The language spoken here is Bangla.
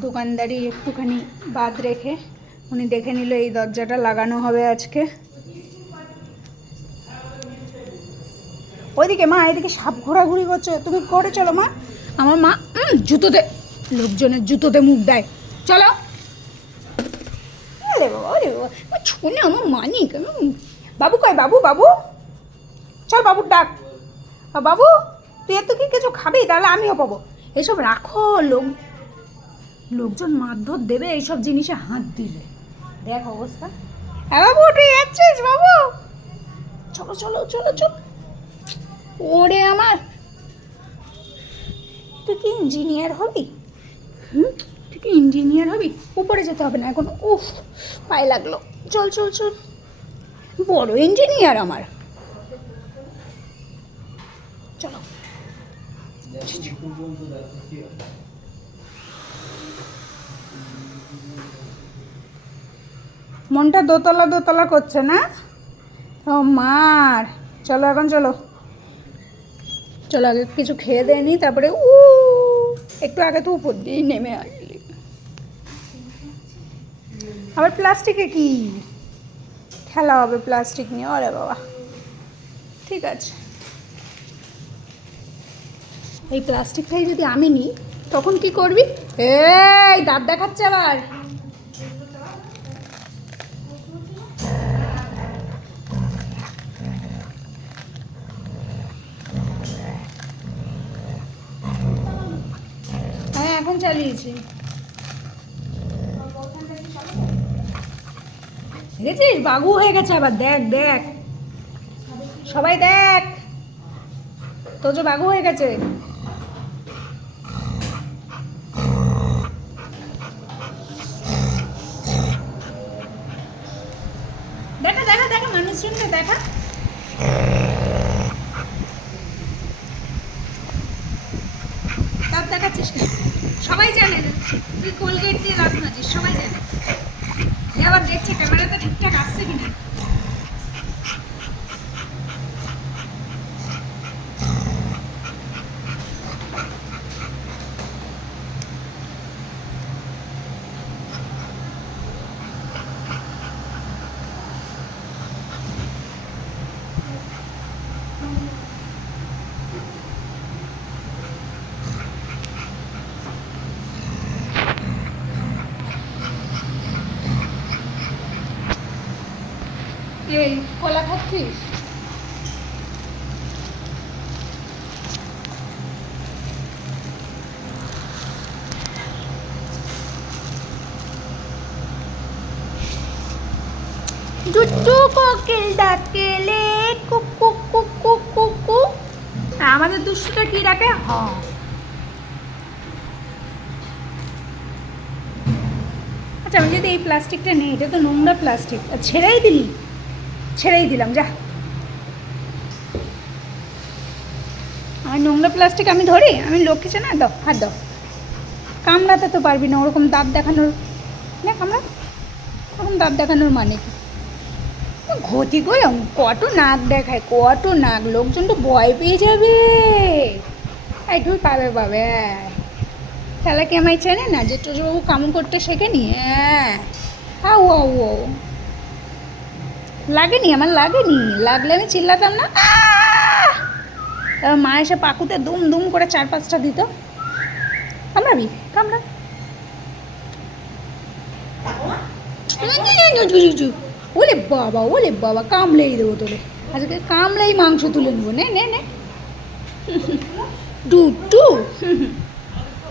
দোকানদারি একটুখানি বাদ রেখে উনি দেখে নিল এই দরজাটা লাগানো হবে আজকে। ওইদিকে মা, এদিকে সাপ ঘোরাঘুরি করছো, তুমি করে চলো মা। আমার মা জুতোতে, লোকজনের জুতোতে মুখ দেয়। চলো। আরে বাবা, আরে বাবা, শুনে আমার মানি কেন? বাবু কয়? বাবু, বাবু চল, বাবুর ডাক। বাবু, তুই এত কি কিছু খাবি? তাহলে আমিও পাবো। এইসব রাখো, লোকজন মারধর দেবে এইসব জিনিসে হাত দিলে। দেখ অবস্থা। হ্যাঁ বাবু, তুই যাচ্ছিস বাবু? চলো চলো চলো চলো। ওরে আমার, তুই কি ইঞ্জিনিয়ার হবি? তুই কি ইঞ্জিনিয়ার হবি? উপরে যেতে হবে না এখন। উফ, পায়ে লাগলো। চল চল চল, বড় ইঞ্জিনিয়ার আমার। চলো। মনটা দোতলা দোতলা করছে না? ও মার, চলো এখন চলো। চলো আগে কিছু খেয়ে দিয়ে নি, তারপরে একটু আগে তো উপর দিয়েই নেমে আসলি। আবার প্লাস্টিকে কি খেলা হবে? প্লাস্টিক নিয়ে? ওরে বাবা, ঠিক আছে। এই প্লাস্টিকটাই যদি আমি নিই তখন কি করবি? এই দাঁত দেখাচ্ছে আবার। হ্যাঁ, এখন চালিয়েছি। দেখেছিস, বাবু হয়ে গেছে আবার। দেখ দেখ, সবাই দেখ, তোর যে বাবু হয়ে গেছে। দেখা দেখা দেখা, মানুষজনকে দেখা। দাঁত দেখাচ্ছিস না? সবাই জানে তুই কোলগেট দিয়ে দাঁত মাজিস, সবাই জানে। আবার দেখছে ক্যামেরাতে ঠিকঠাক আসছে কিনা। এই কলা খাচ্ছিস? জুট্টু কোকিল ডাকেলে কুক কুক কুক কুক কুক কুক। আমাদের দুষ্টুটা কি ডাকে? হ্যাঁ। আচ্ছা, আমি যদি এই প্লাস্টিকটা নেই, এটা তো নোংরা প্লাস্টিক, ছেড়েই দিলি? ছেড়েই দিলাম, যা। আমার নোংরা প্লাস্টিক আমি ধরি? আমি লক্ষ্মী না। দাও, হাত দাও। কামড়াতে তো পারবি না, ওরকম দাঁত দেখানোর না। কামড়া, ওরকম দাঁত দেখানোর মানে কি? ক্ষতি করে কত নাক দেখায়, কত নাক, লোকজন তো ভয় পেয়ে যাবে। এই তুই পাবে পাবে। তাহলে কি আমায় চেনে না যে তোজবাবু কামড় করতে শেখেনি? হ্যাঁ, আউ আউ আউ, লাগেনি আমার, লাগেনি। লাগলে আমি চিল্লাতাম না? মা এসে পাকুতে দুম দুম করে 4-5টা দিত। কামড়াবি? কামড়া। ওলে বাবা, ওলে বাবা, কামড়েই দেবো তোরে আজকে। কামড়েই মাংস তুলে নেবো। নে নে নে, টু টু।